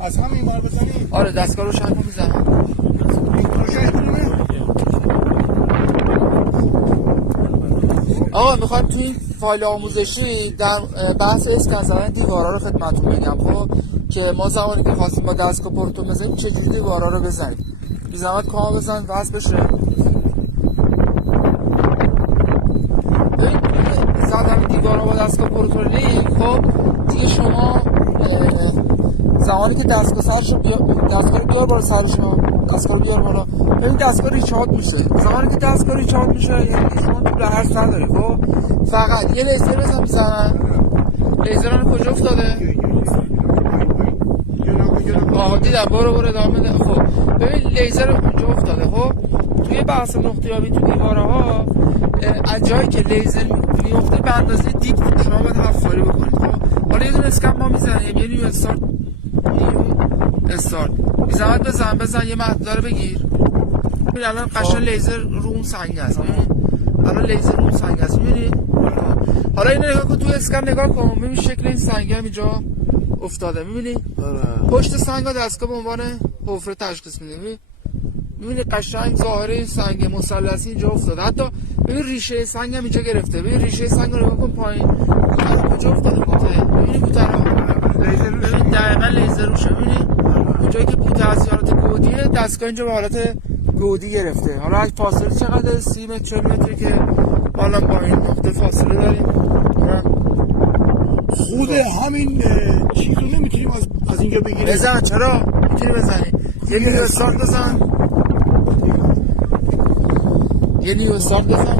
از همین بار بزنی؟ آره دستگاه رو شنگ میزنم. روشنش کنیم؟ آقا میخوایم توی این فایل آموزشی در بحث اسکن زدن دیوارا رو خدمتتون بگم. خب که ما زمانی که خواستیم با دستگاه پروتون بزنیم چجوری دیوارا رو بزنیم. بی زحمت کام بزن وصل بشه. ببین زدن دیوارا با دستگاه پروتونی خب دیگه شما زمانی که دستگاه سرش دستگاه رو بیار بالا سرشو دستگاه رو بیار بالا ببین دستگاه ریچارد میشه. زمانی که دستگاه ریچارد میشه یعنی شما طول هرس نداری. خب فقط یه لیزر بزن میزنن. لیزران کجا افتاده؟ دیدم برو ادامه ده. خب ببین لیزر اونجا افتاده. خب توی بحث نقطه‌یابی تو دیوارها از جایی که لیزر میفته به اندازه دیپ شما باید حفاری بکنید. خب حالا یه دونه اسکن ما میزنیم یه نیو استارت میزنم بزن یه مقدار بگیر. ببین الان قشنگ لیزر رو اون سنگ است. الان لیزر رو اون سنگ است میبینی؟ حالا اینو نگاه کن تو اسکن نگاه کن ببین شکل این سنگ هم اینجا افتاده میبینی؟ پشت سنگ ها دستگاه به عنوان حفره تشخیص میده. میبینی قشنگ ظاهر این سنگ مثلثی اینجا افتاده. حتی ببین ریشه سنگ هم اینجا گرفته. ببین ریشه سنگ رو نگاه کن پایین کجا افتاده بوته. میبینی بوته رو ببین دقیقا لیزر روشه. میبینی اونجایی که بوته از حالت گودیه دستگاه اینجا به حالت گودی گرفته. حالا از فاصله چقدر 30 متر 40 متری که حالا با این نقطه فاصله داریم. خود همین چیز رو نمیتونیم از اینجا بگیریم؟ بزن چرا؟ میتونی بزنی. یه نیو استارت بزن.